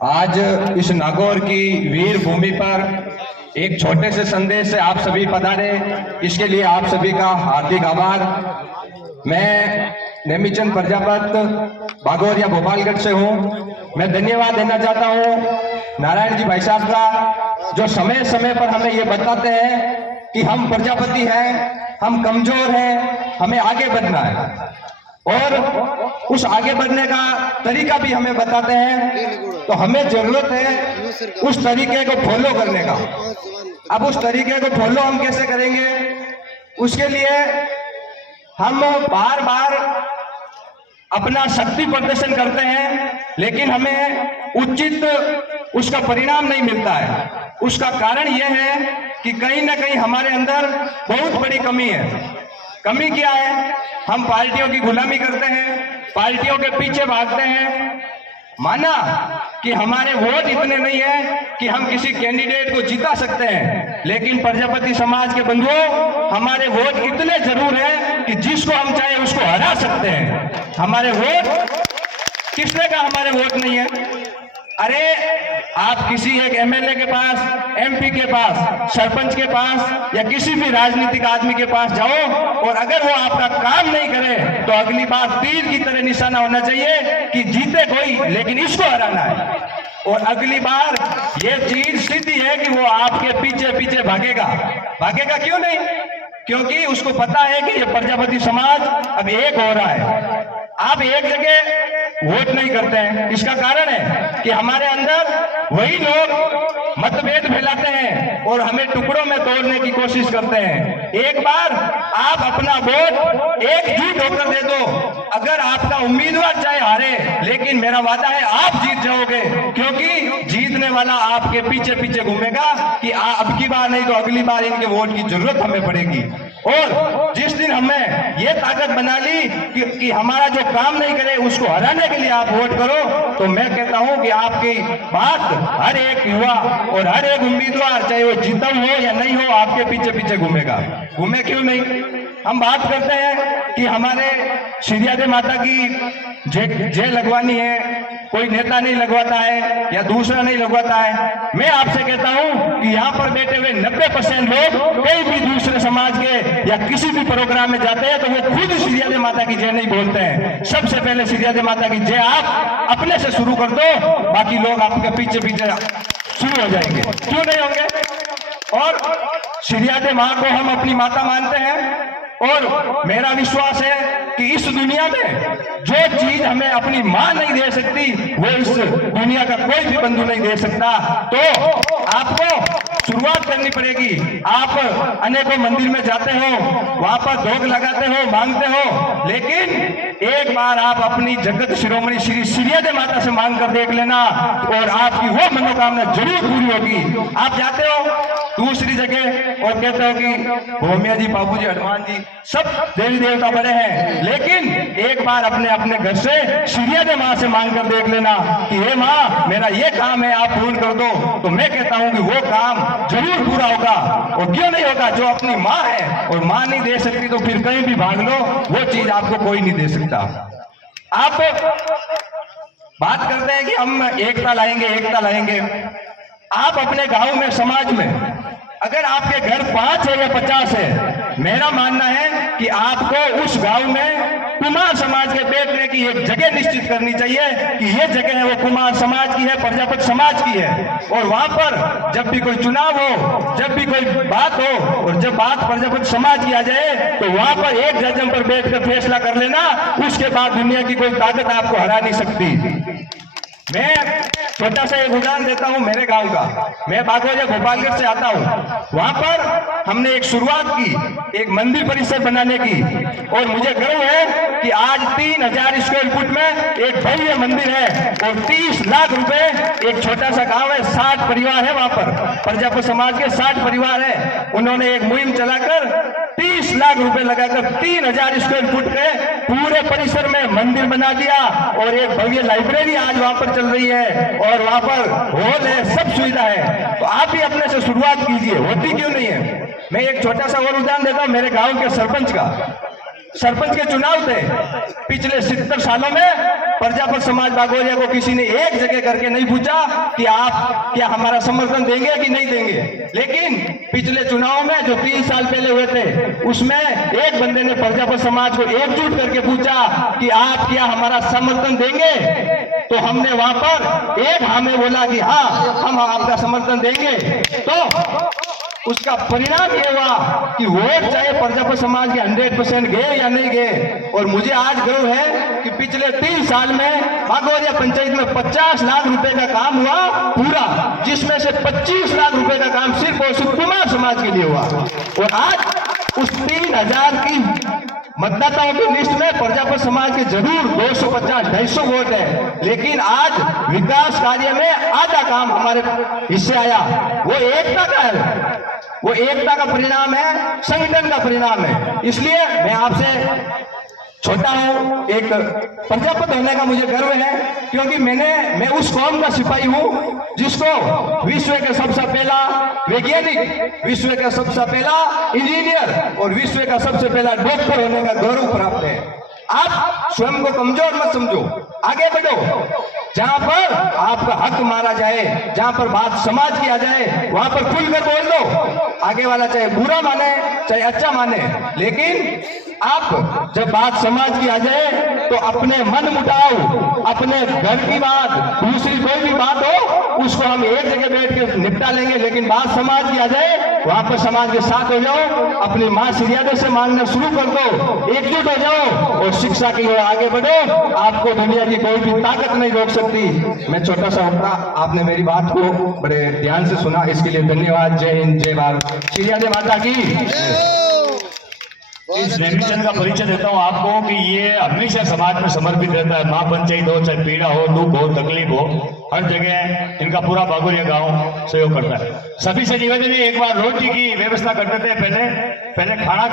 आज इस नागौर की वीर भूमि पर एक छोटे से संदेश से आप सभी पधारे, इसके लिए आप सभी का हार्दिक आभार। मैं नेमीचंद प्रजापत बागोरिया भोपालगढ़ से हूँ। मैं धन्यवाद देना चाहता हूँ नारायण जी भाई साहब का, जो समय समय पर हमें ये बताते हैं कि हम प्रजापति हैं, हम कमजोर हैं, हमें आगे बढ़ना है और उस आगे बढ़ने का तरीका भी हमें बताते हैं। तो हमें जरूरत है उस तरीके को फॉलो करने का। अब उस तरीके को फॉलो हम कैसे करेंगे? उसके लिए हम बार बार अपना शक्ति प्रदर्शन करते हैं, लेकिन हमें उचित उसका परिणाम नहीं मिलता है। उसका कारण यह है कि कहीं ना कहीं हमारे अंदर बहुत बड़ी कमी है। कमी क्या है? हम पार्टियों की गुलामी करते हैं, पार्टियों के पीछे भागते हैं। माना कि हमारे वोट इतने नहीं है कि हम किसी कैंडिडेट को जिता सकते हैं, लेकिन प्रजापति समाज के बंधुओं, हमारे वोट इतने जरूर है कि जिसको हम चाहे उसको हरा सकते हैं। हमारे वोट किसने का हमारे वोट नहीं है? अरे आप किसी एक एमएलए के पास, एमपी के पास, सरपंच के पास या किसी भी राजनीतिक आदमी के पास जाओ और अगर वो आपका काम नहीं करे तो अगली बार तीर की तरह निशाना होना चाहिए कि जीते कोई, लेकिन इसको हराना है। और अगली बार ये चीज सीधी है कि वो आपके पीछे पीछे भागेगा। भागेगा क्यों नहीं? क्योंकि उसको पता है कि ये प्रजापति समाज अब एक हो रहा है। आप एक जगह वोट नहीं करते हैं, इसका कारण है कि हमारे अंदर वही लोग मतभेद फैलाते हैं और हमें टुकड़ों में तोड़ने की कोशिश करते हैं। एक बार आप अपना वोट एकजुट होकर दे दो। अगर आपका उम्मीदवार चाहे हारे, लेकिन मेरा वादा है आप जीत जाओगे, क्योंकि जीतने वाला आपके पीछे पीछे घूमेगा कि अब की बार नहीं तो अगली बार इनके वोट की जरूरत हमें पड़ेगी। और जिस दिन हमने ये ताकत बना ली कि हमारा जो काम नहीं करे उसको हराने के लिए आप वोट करो, तो मैं कहता हूं कि आपकी बात हर एक युवा और हर एक उम्मीदवार, चाहे वो जीता हो या नहीं हो, आपके पीछे पीछे घूमेगा। घूमे क्यों नहीं? हम बात करते हैं कि हमारे श्रीयादे माता की जय लगवानी है, कोई नेता नहीं लगवाता है या दूसरा नहीं लगवाता है। मैं आपसे कहता हूं कि यहाँ पर बैठे हुए 90% लोग कई भी दूसरे समाज के या किसी भी प्रोग्राम में जाते हैं तो वो खुद श्रीयादे माता की जय नहीं बोलते हैं। सबसे पहले श्रीयादे माता की जय आप अपने से शुरू कर दो, बाकी लोग आपके पीछे पीछे शुरू हो जाएंगे। क्यों नहीं होंगे? और श्रीयादे माँ को हम अपनी माता मानते हैं और मेरा विश्वास है कि इस दुनिया में जो चीज हमें अपनी मां नहीं दे सकती वो इस दुनिया का कोई भी बंधु नहीं दे सकता। तो आपको शुरुआत करनी पड़ेगी। आप अनेकों मंदिर में जाते हो, वहां पर भोग लगाते हो, मांगते हो, लेकिन एक बार आप अपनी जगत शिरोमणि श्री श्रीयादे माता से मांग कर देख लेना और आपकी वो मनोकामना जरूर पूरी होगी। आप जाते हो दूसरी जगह और कहते हो कि भोमिया जी, बाबू जी, हनुमान जी सब देवी देवता बड़े हैं, लेकिन एक बार अपने अपने घर से श्रीयादे माँ से मांग कर देख लेना कि हे माँ, मेरा ये काम है, आप पूर्ण कर दो। तो मैं कहता हूं कि वो काम जरूर पूरा होगा। और क्यों नहीं होगा? जो अपनी माँ है और माँ नहीं दे सकती तो फिर कहीं भी भाग लो, वो चीज आपको कोई नहीं दे सकता। आप बात करते हैं कि हम एकता लाएंगे, एकता लाएंगे। आप अपने गांव में, समाज में अगर आपके घर 5 है या 50 है, मेरा मानना है कि आपको उस गांव में कुमार समाज के बैठने की एक जगह निश्चित करनी चाहिए कि ये जगह है वो कुमार समाज की है, प्रजापति समाज की है। और वहां पर जब भी कोई चुनाव हो, जब भी कोई बात हो और जब बात प्रजापति समाज की आ जाए तो वहां पर एक जगह पर बैठकर फैसला कर लेना। उसके बाद दुनिया की कोई ताकत आपको हरा नहीं सकती। मैं छोटा सा एक उदाहरण देता हूं मेरे गांव का। मैं बागोरिया भोपालगढ़ से आता हूं। वहां पर हमने एक शुरुआत की, एक मंदिर परिसर बनाने की, और मुझे गर्व है कि आज 3000 स्क्वायर फुट में एक भव्य मंदिर है और 30 लाख रुपए। एक छोटा सा गांव है, 60 परिवार है वहां पर, प्रजापति समाज के 60 परिवार है। उन्होंने एक मुहिम चलाकर 30 लाख रुपए लगाकर 3000 स्क्वायर फुट के पूरे परिसर में मंदिर बना दिया और एक भव्य लाइब्रेरी आज वहां पर चल रही है और वहां पर हॉल है, सब सुविधा है। तो आप भी अपने से शुरुआत कीजिए, होती क्यों नहीं है? मैं एक छोटा सा और उदाहरण देता हूं मेरे गांव के सरपंच का। सरपंच के चुनाव थे, पिछले 70 सालों में प्रजापत समाज बागोरिया को किसी ने एक जगह करके नहीं पूछा कि आप क्या हमारा समर्थन देंगे कि नहीं देंगे। लेकिन पिछले चुनाव में जो 3 साल पहले हुए थे, उसमें एक बंदे ने प्रजापत समाज को एकजुट करके पूछा कि आप क्या हमारा समर्थन देंगे, तो हमने वहां पर एक हमें बोला कि हाँ हम आपका समर्थन देंगे। तो उसका परिणाम ये हुआ कि वोट चाहे प्रजापत समाज के 100% गए या नहीं गए। और मुझे आज गर्व है कि पिछले 3 साल में बागोरिया पंचायत में 50 लाख रुपए का काम हुआ पूरा, जिसमें से 25 लाख रुपए का काम सिर्फ और सिर्फ कुमार समाज के लिए हुआ। और आज उस 3000 की मतदाताओं की लिस्ट में प्रजापत समाज के जरूर 250-250 वोट है, लेकिन आज विकास कार्य में आधा काम हमारे हिस्से आया। वो एकता का है, वो एकता का परिणाम है, संगठन का परिणाम है। इसलिए मैं आपसे छोटा हूं, एक प्रजापत होने का मुझे गर्व है, क्योंकि मैं उस कौम का सिपाही हूं जिसको विश्व का सबसे पहला वैज्ञानिक, विश्व का सबसे पहला इंजीनियर और विश्व का सबसे पहला डॉक्टर होने का गौरव प्राप्त है। आप स्वयं को कमजोर मत समझो, आगे बढ़ो। जहां पर आपका हक मारा जाए, जहां पर बात समाज की आ जाए, वहां पर खुलकर बोल दो। आगे वाला चाहे बुरा माने चाहे अच्छा माने, लेकिन आप जब बात समाज की आ जाए तो अपने मन मुटाव, अपने घर की बात, दूसरी कोई भी बात हो, उसको हम एक जगह बैठ के निपटा लेंगे। लेकिन बात समाज की आ जाए, वहां पर समाज के साथ हो जाओ, अपनी मां मर्यादा से मांगना शुरू कर दो, एकजुट हो जाओ और शिक्षा की ओर आगे बढ़ो। आपको दुनिया की कोई भी ताकत नहीं रोक सकती। मैं छोटा सा होता, आपने मेरी बात को बड़े ध्यान से सुना, इसके लिए धन्यवाद। जय हिंद, जय भारत, श्री राधे माता की। इस नेमीचंद का परिचय देता हूं आपको कि ये हमेशा समाज में समर्पित रहता है। मां पंचायत हो, चाहे पीड़ा हो, दुख हो, तकलीफ हो, हर जगह इनका पूरा बागोरिया गांव सहयोग करता है। सभी से निवेदन है, एक बार रोटी की व्यवस्था करते थे, पहले खाना